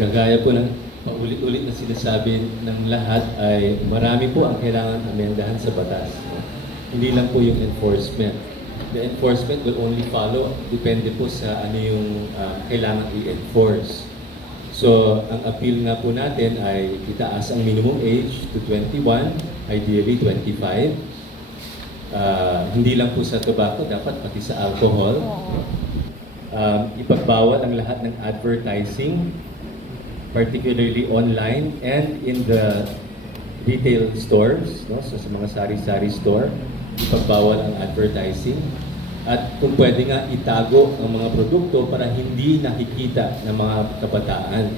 Gagaya po ng paulit-ulit na sinasabi ng lahat ay marami po ang kailangan amendahan sa batas. Hindi lang po yung enforcement. The enforcement will only follow, depende po sa ano yung kailangan i-enforce. So, ang appeal nga po natin ay itaas ang minimum age to 21, ideally 25. Hindi lang po sa tobacco, dapat pati sa alcohol. Ipagbawal ang lahat ng advertising, particularly online and in the retail stores, no? So sa mga sari-sari store, ipagbawal ang advertising. At kung pwede nga itago ang mga produkto para hindi nakikita ng mga kabataan.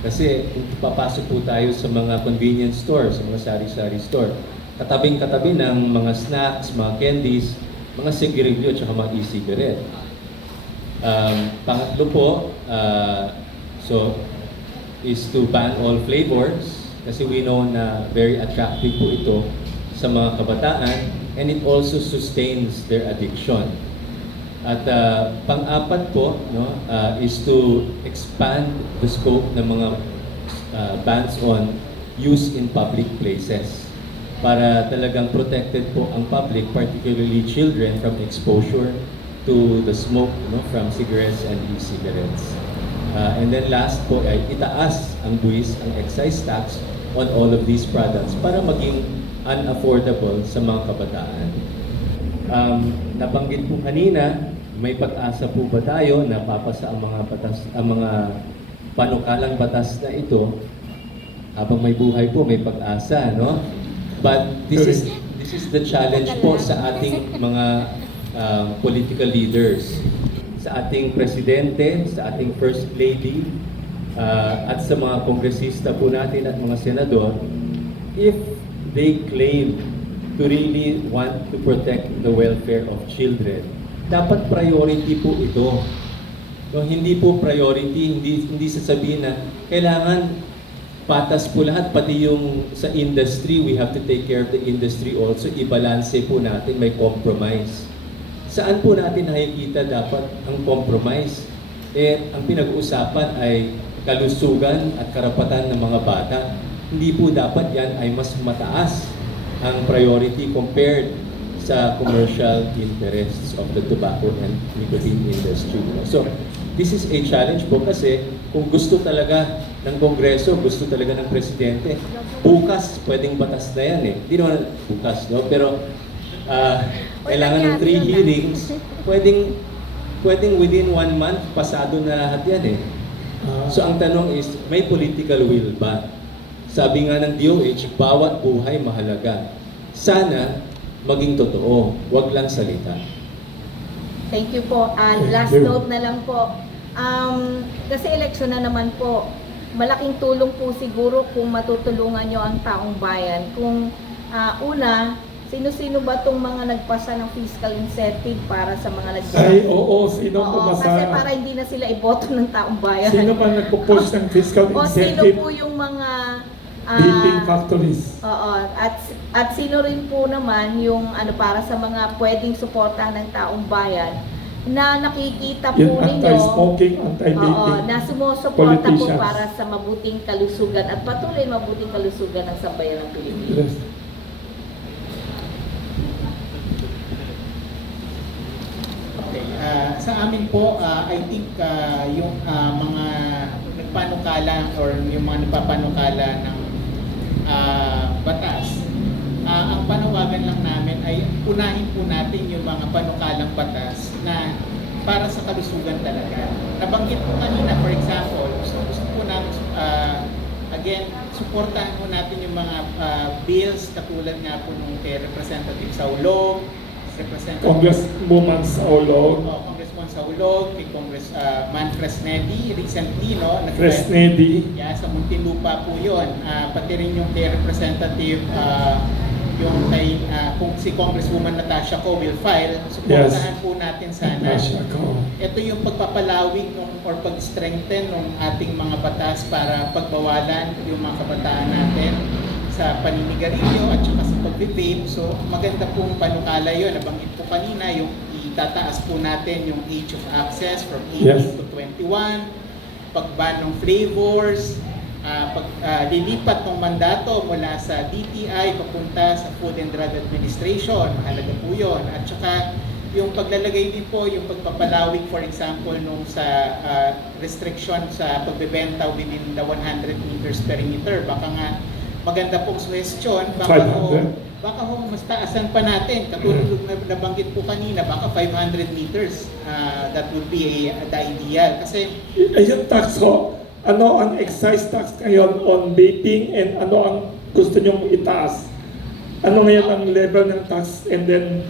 Kasi kung papasok po tayo sa mga convenience store, sa mga sari-sari store, katabing-katabi ng mga snacks, mga candies, mga sigarilyo at mga e-cigarette. Pangatlo po, is to ban all flavors kasi we know na very attractive po ito sa mga kabataan and it also sustains their addiction. At pang-apat po is to expand the scope ng mga bans on use in public places para talagang protected po ang public, particularly children, from exposure to the smoke from cigarettes and e-cigarettes. And then last po ay itaas ang buwis, ang excise tax on all of these products para maging unaffordable sa mga kabataan. Nabanggit po kanina, may pag-asa po ba tayo na papasa ang mga batas, ang mga panukalang batas na ito? Habang may buhay po, may pag-asa, no? But this is the challenge po sa ating mga political leaders, sa ating presidente, sa ating first lady, at sa mga kongresista po natin at mga senador, if they claim to really want to protect the welfare of children, dapat priority po ito. No, hindi po priority, hindi sasabihin na kailangan patas po lahat, pati yung sa industry, we have to take care of the industry also, ibalanse po natin, may compromise. Saan po natin nakikita dapat ang compromise? Ang pinag-uusapan ay kalusugan at karapatan ng mga bata. Hindi po dapat yan ay mas mataas ang priority compared sa commercial interests of the tobacco and nicotine industry. So, this is a challenge po kasi kung gusto talaga ng Kongreso, gusto talaga ng Presidente, bukas pwedeng batas na yan eh. Hindi naman bukas, no? Pero kailangan ng 3 hearings, pwedeng within 1 month, pasado na lahat yan eh. So ang tanong is, may political will ba? Sabi nga ng DOH, bawat buhay mahalaga. Sana maging totoo, wag lang salita. Thank you po. Last note na lang po. Kasi eleksyon na naman po, malaking tulong po siguro kung matutulungan nyo ang taong bayan. Kung una, sino-sino ba itong mga nagpasa ng fiscal incentive para sa mga nagpasa? Ay, oo, sino pumasa? Kasi para hindi na sila iboto ng taong bayan. Sino ba nagpo-push ng fiscal incentive? O sino po yung mga building factories? Oo, at sino rin po naman yung para sa mga pwedeng suportahan ng taong bayan na nakikita po yung ninyo, anti-smoking, anti-vaping, na sumusuporta po politicians. para sa mabuting kalusugan at patuloy mabuting kalusugan ng sambayan ng Pilipinas. Yes. Sa amin po, I think yung mga nagpanukala or yung mga nagpapanukala ng batas, ang panawagan lang namin ay unahin po natin yung mga panukalang batas na para sa kalusugan talaga. Nabanggit po kanina, for example, gusto po namin, again, suportahan po natin yung mga bills katulad nga po nung kay Representative Saulog, Congresswoman Saulog, Congressman Saulog, kay Congressman Fresnedi recently, no? Fresnedi. Yeah, sa Muntinlupa po yun. Pati rin yung kay Representative, yung kay, kung si Congresswoman Natasha Ko will file, supportahan po natin sana. Natasha Ko. Ito yung pagpapalawig or pag-strengthen ng ating mga batas para pagbawalan yung mga kabataan natin sa paninigarilyo at saka sa pag-vape. So maganda pong panukala yun. Nabanggit po kanina yung itataas po natin yung age of access from 18 to 21. pag-ban ng flavors, lilipat ng mandato mula sa DTI papunta sa Food and Drug Administration. Mahalaga po yun. At saka yung paglalagay din po, yung pagpapalawig for example nung sa restriction sa pagbebenta within the 100 meters perimeter. Baka nga maganda pong suggestion, baka 500. mas taasan pa natin. Katulad na nabanggit po kanina, baka 500 meters. That would be the ideal. Kasi Yung tax ho, ano ang excise tax ngayon on vaping and ano ang gusto nyong itaas? Ano ngayon ang level ng tax and then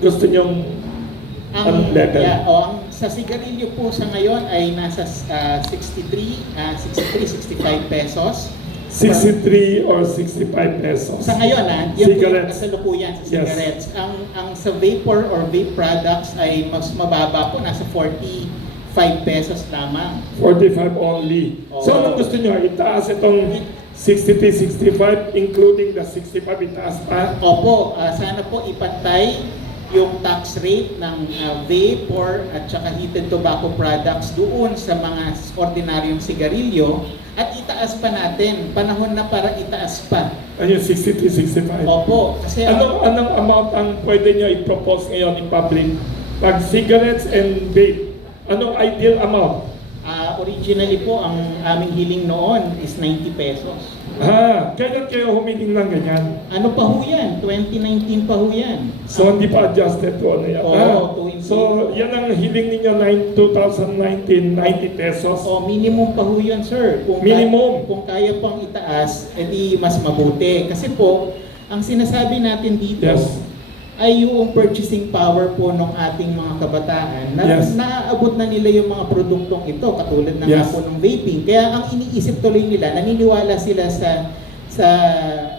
gusto nyong ang level? ang sa sigarilyo po sa ngayon ay nasa 63, 65 pesos. 63 or 65 pesos. Sa ngayon yan po yung Cigarettes. kasalukuyan sa Yes. cigarettes. Ang sa vapor or vape products ay mas mababa po, nasa 45 pesos lamang. 45 only. So Oo. anong gusto nyo? Itaas itong 63, 65 including the 65 itaas pa? Opo, sana po ipantay yung tax rate ng vapor at saka heated tobacco products doon sa mga ordinaryong sigarilyo at itaas pa natin. Panahon na para itaas pa. Ano yung 63, 65? Opo, kasi Anong amount ang pwede nyo i-propose ngayon in public? Pag cigarettes and vape, anong ideal amount? originally po ang aming hiling noon is 90 pesos. Kailan kayo humiling ng ganyan? Ano pa ho yan? 2019 pa ho yan. So hindi pa adjusted to ano yan? Oo, So yan ang hiling ninyo 2019, 90 pesos? O minimum pa ho yun, sir. Minimum? Kung kaya pang itaas, edi mas mabuti. Kasi po, ang sinasabi natin dito, Yes. ay yung purchasing power po ng ating mga kabataan na Yes. naaabot na nila yung mga produktong ito katulad na nga Yes. po ng vaping. Kaya ang iniisip tuloy nila, naniniwala sila sa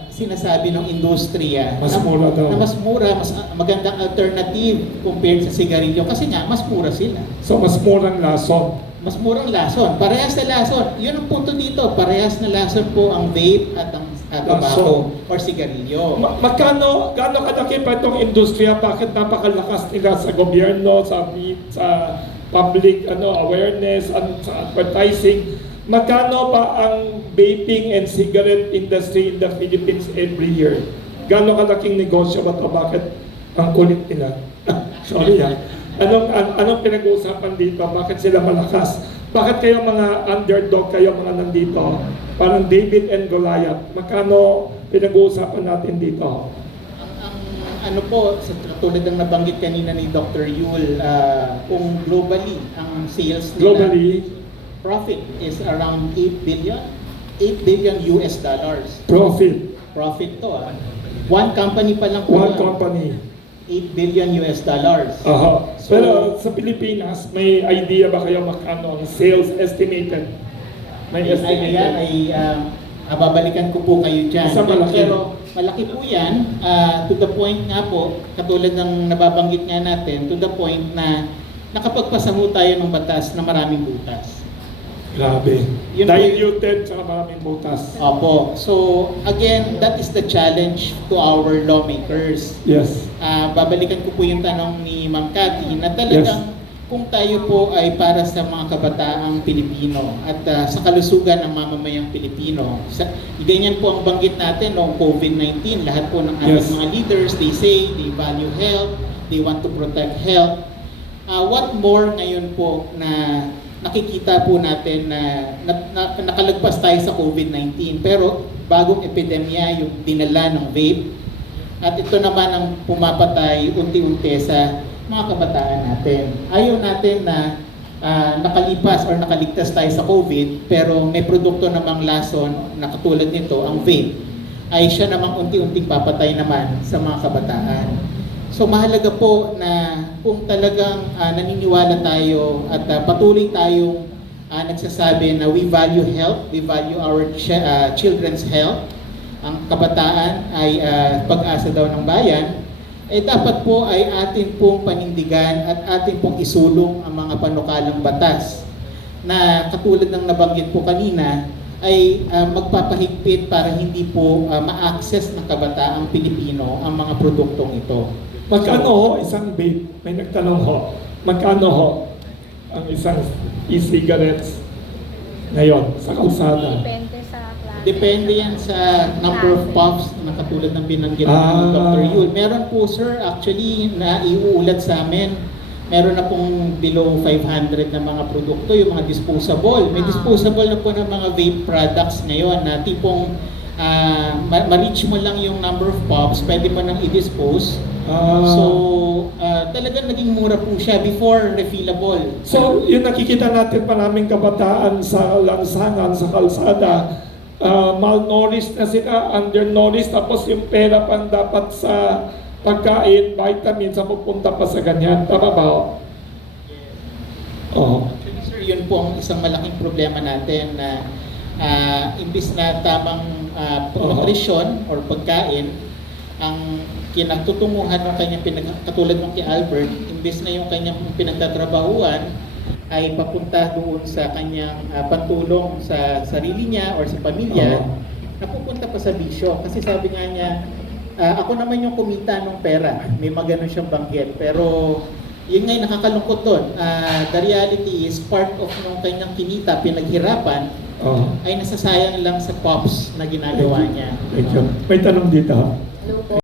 sinasabi ng industriya Mas mura daw. na mas mura, mas magandang alternative compared sa sigarilyo kasi nga mas mura sila. So mas murang lason. Mas murang lason. Parehas na lason. Yun ang punto dito. Parehas na lason po ang vape at ang tobacco or sigarilyo. Magkano, gaano kalaki pa itong industriya? Bakit napakalakas nila sa gobyerno, sa public awareness, sa advertising? Magkano ba ang vaping and cigarette industry in the Philippines every year? Gaano kalaking negosyo ba ito? Bakit ang kulit nila? Sorry Anong pinag-uusapan dito? Bakit sila malakas? Bakit kayo mga underdog, kayo mga nandito? Parang David and Goliath. Magkano pinag-uusapan natin dito? Ang ano po, tulad ng nabanggit kanina ni Dr. Yul, kung globally, ang sales nila, Globally, profit is around 8 billion US dollars. profit. Profit to One company pa lang po One yan, company. 8 billion US dollars. Aha. So- Pero sa Pilipinas, may idea ba kayo magkano ang sales estimated? May Ayan estimated. ay babalikan ko po kayo dyan. Basta malaki. Pero malaki po yan, to the point nga po, katulad ng nababanggit nga natin, to the point na nakapagpasa ho tayo ng batas na maraming butas. Grabe. Yun po Diluted sa maraming butas. Opo. So, again, that is the challenge to our lawmakers. Yes. Babalikan ko po yung tanong ni Ma'am Cathy na talagang kung tayo po ay para sa mga kabataang Pilipino at sa kalusugan ng mamamayang Pilipino. Ganyan po ang banggit natin noong COVID-19. Lahat po ng ating Yes. mga leaders, they say they value health, they want to protect health. What more ngayon po na nakikita po natin na nakalagpas tayo sa COVID-19 pero bagong epidemya yung dinala ng vape at ito naman ang pumapatay unti-unti sa mga kabataan natin. Ayaw natin na nakalipas or nakaligtas tayo sa COVID pero may produkto namang lason na katulad nito, ang vape, ay siya namang unti-unting papatay naman sa mga kabataan. So mahalaga po na kung talagang naniniwala tayo at patuloy tayong nagsasabi na we value health, we value our children's health, ang kabataan ay pag-asa daw ng bayan, dapat po ay atin pong panindigan at atin pong isulong ang mga panukalang batas na katulad ng nabanggit po kanina ay magpapahigpit para hindi po ma-access ng kabataang Pilipino ang mga produktong ito. Magkano ho isang vape? May nagtanong ho. Magkano ho ang isang e-cigarettes? ngayon sa kalsada? Depende sa klase. Depende yan sa number of puffs na katulad ng binanggit ni Ah. Dr. Yul. Meron po sir, actually, na iuulat sa amin. Meron na pong below 500 na mga produkto, yung mga disposable. May disposable na po ng mga vape products ngayon na tipong ma-reach mo lang yung number of puffs, pwede mo nang i-dispose. So, talagang naging mura po siya before refillable. So, yung nakikita natin maraming kabataan sa lansangan, sa kalsada, malnourished na sila, undernourished, tapos yung pera pang dapat sa pagkain, vitamins, sa pupunta pa sa ganyan. Tama ba? Oo. Actually, sir, yun po ang isang malaking problema natin na imbis na tamang nutrisyon or pagkain, ang kinatutunguhan ng kanyang katulad ng kay Albert, imbis na yung kanyang pinagtatrabahuan ay papunta doon sa kanyang pantulong sa sarili niya or sa pamilya, napupunta pa sa bisyo. Kasi sabi nga niya, ako naman yung kumita ng pera. May magano siyang banggit. Pero yun nga yung nakakalungkot doon. The reality is part of nung kanyang kinita, pinaghirapan, ay nasasayang lang sa pops na ginagawa niya. Thank you. May tanong dito. Hello po.